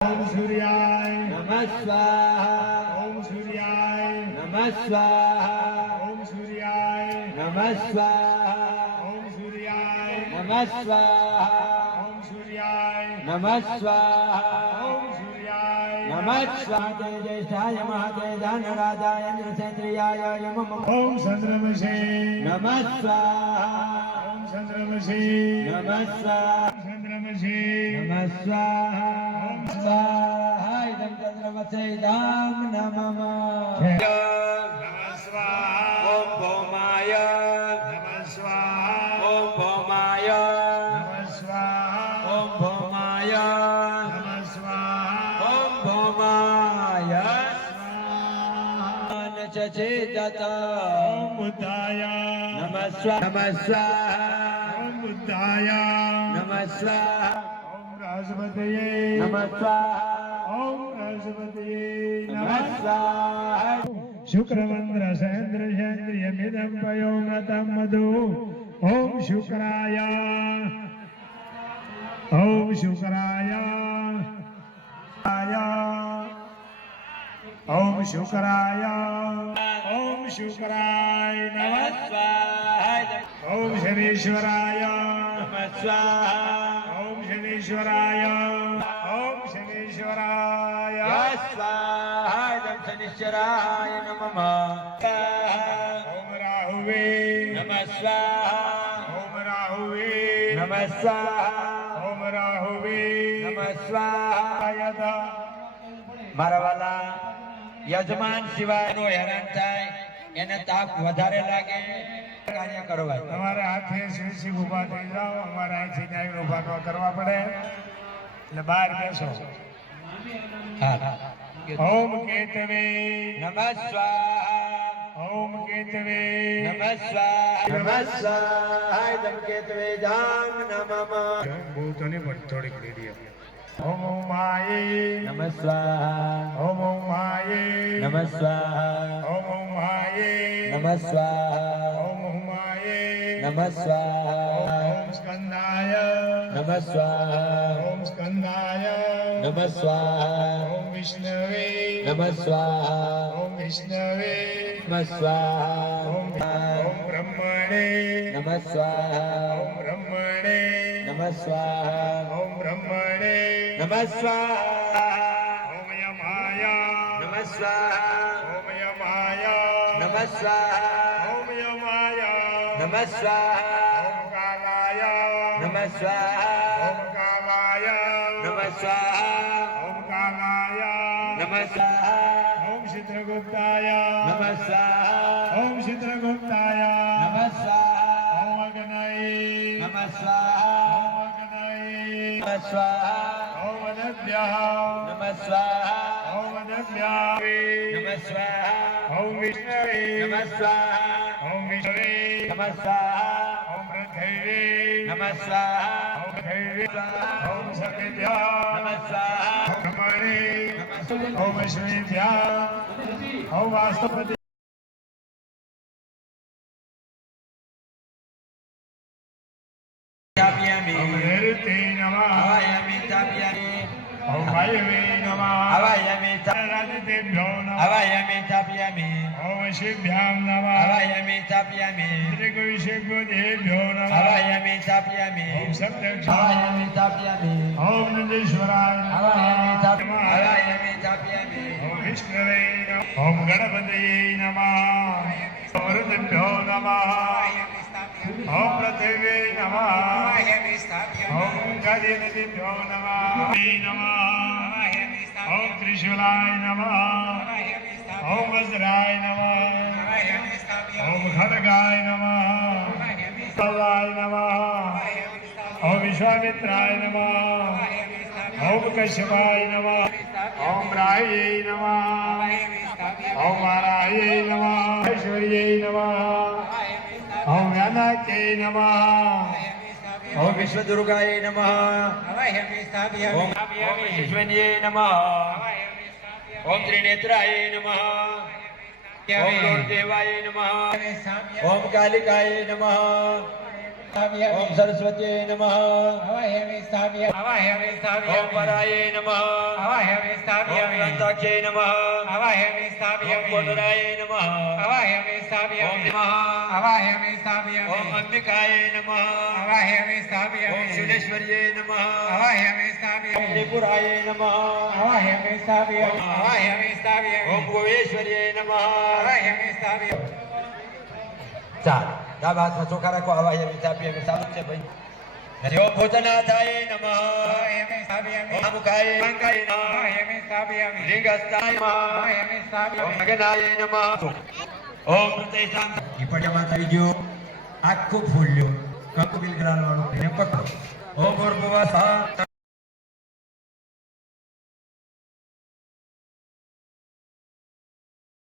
ओम सूर्याय नमः स्वाहा ओम सूर्याय नमः स्वाहा ओम सूर्याय नमः स्वाहा ओम सूर्याय नमः स्वाहा ओम सूर्याय नमः स्वाहा ओम सूर्याय नमः स्वाहा ज्येष्ठाय महातेजानराजाय इंद्रसेन्द्रियाय यमम ओम चंद्रमसे नमः स्वाहा ओम चंद्रमसे नमः स्वाहा चंद्रमसे नमः स्वाहा ओम स्वाहा इदं चन्द्रमसे इदं नमः नमः स्वाहा ओम भौमाय नमः स्वाहा ओम भौमाय नमः स्वाहा ओम भौमाय नमः स्वाहा ओम भौमाय चेतत ओम बुद्धाय नमः स्वाहा नमः स्वाहा ओम बुद्धाय नमः स्वाहा ओम बृहस्पतये नमः स्वाहा ओम बृहस्पतये नमः नमः स्वाहा शुक्रमंद्र सेन्द्रियमिदं पयोमतं मधु ओम शुक्राय ओम शुक्राय ओम शुक्राय ओम शुक्राय नमः नमः स्वाहा ओम शनीश्वराय नमः स्वाहा ओम शनीश्वराय ओम शनीश्वराय स्वाहा शनिश्चराय नमः ओम राहुवे नमः स्वाहा ओम राहुवे नमः स्वाहा ओम राहुवे नमः स्वाहा आयत મારા વાલા યજમાન સિવાયનો હેરાન થાય એને તાપ વધારે લાગે કાર્ય કરવા તમારે હાથે શીશી ઊભા થઈ જાઓ અમારે અહીંથી ન્યાય ઊભા ન કરવા પડે એટલે બહાર બેસો ઓમ કેતવે નમઃ સ્વાહા ઓમ કેતવે નમઃ સ્વાહા નમઃ સ્વાહા ધમકેતવે જામ નમઃ બહુ તો નહીં પણ થોડીક લીધી ઓમ માયે નમઃ સ્વાહા ઓમ માયે નમઃ સ્વાહા ઓમ માયે નમઃ સ્વાહા ઓમ માયે નમઃ સ્વાહા ઓમ સ્કંદાય નમઃ સ્વાહા ઓમ સ્કંદાય નમઃ સ્વાહા ઓમ વિષ્ણવે નમઃ સ્વાહા ઓમ વિષ્ણવે નમઃ સ્વાહા ઓમ બ્રહ્મણે નમઃ સ્વાહા ઓમ બ્રહ્મણે નમઃ સ્વાહા ઓમ બ્રહ્મણે નમઃ સ્વાહા ઓમ યમાય નમઃ સ્વાહા ઓમ યમાય નમઃ સ્વાહા ઓમ યમાય નમઃ સ્વાહા ઓમ કાલાય નમઃ સ્વાહા ઓમ કાલાય નમઃ સ્વાહા ઓમ કાલાય નમઃ સ્વાહા ઓમ ચિત્રગુપ્તાય નમઃ સ્વાહા ઓમ ચિત્રગુપ્તાય નમઃ સ્વાહા ઓમ અગ્નય નમઃ સ્વાહા ઓમ અગ્નય નમઃ સ્વાહા ઓમ અનભ્યઃ નમઃ સ્વાહા ઓમ અનભ્યઃ નમઃ સ્વાહા ઓમ વિષ્ણવે નમઃ સ્વાહા ઓમ વિષ્ણવે નમઃ સ્વાહા ઓમ પૃથ્વે નમઃ સ્વાહા ઓમ પૃથ્વે ઓમ સકિભ્યઃ નમઃ સ્વાહા બ્રહ્મણે ઓમ અશ્વેભ્યઃ ઓમ વાસ્તુપતિ ચાપ્યામિ ઓમ નૈઋતે નમઃ હવાયામિ ચાપ્યામિ ઓમ વાયવે નમઃ હવાયામિ રાજતેભ્યો નમઃ હવાયામિ ચાપ્યામિ ઓમ શિભ્યામ નમઃ હવાયામિ ચાપ્યામિ ત્રિગુવિષેભ્યો દેભ્યો નમઃ હવાયામિ ચાપ્યામિ ઓમ સપ્તક્ષાય હવાયામિ ચાપ્યામિ ઓમ નંદેશ્વરાય હવાયામિ નમઃ હવાયામિ ચાપ્યામિ ઓમ વિષ્ણવે નમઃ ઓમ ગણપતયે નમઃ ઓમ રુદ્રભ્યો નમઃ ઓમ પૃથિવે નમઃ ઓમ ગજેનદિભ્યો નમઃ ઓમ ત્રિશૂલાય નમઃ ઓમ વજ્રાય નમઃ ઓમ ખડગાય નમઃ કલાય નમઃ ઓમ વિશ્વામિત્રાય નમઃ ઓમ કશ્યપાય નમઃ ઓમ રાયે નમઃ ઓમ વારાયે નમઃ ઐશ્વર્યે નમઃ ઓમ વ્યાનાક્યે નમઃ ઓમ વિશ્વદુર્ગાય નમઃ ઓમ ઈશ્વર્યે નમઃ ઓમ ત્રિનેત્રાય નમઃ ઓમ ગૌરદેવાય નમઃ ઓમ કાલિકાય નમઃ ओम सरस्वती नमः ओम पराये नमः ઓમ ગ્રંથાક્ષય નમઃ ઓમ કોટરાય નમઃ ઓમ નમઃ ઓમ અંબિકાય નમઃ ઓમ શુલેશ્વર્યે નમઃ ઓમ ત્રિપુરાય નમઃ ઓમ ગોવેશ્વર્યે નમઃ ચાલ ડાબા હાથમાં ચોખા રાખો આવા હેમી સાબિયા ચાલુ જ છે ભાઈ હરિ ઓમ ભોજનાથાય નમઃ ઓમ મુખાય મંકાય નમઃ લિંગસ્થાય નમઃ ઓમ ગગનાય નમઃ ઓમ પ્રતિષ્ઠામ ઈપડ્યામાં થઈ ગયો આખું ફૂલ લ્યો કંકુ બિલ ગ્રાલ વાળો એને પકડો ઓમ ભૂર્ભુવઃ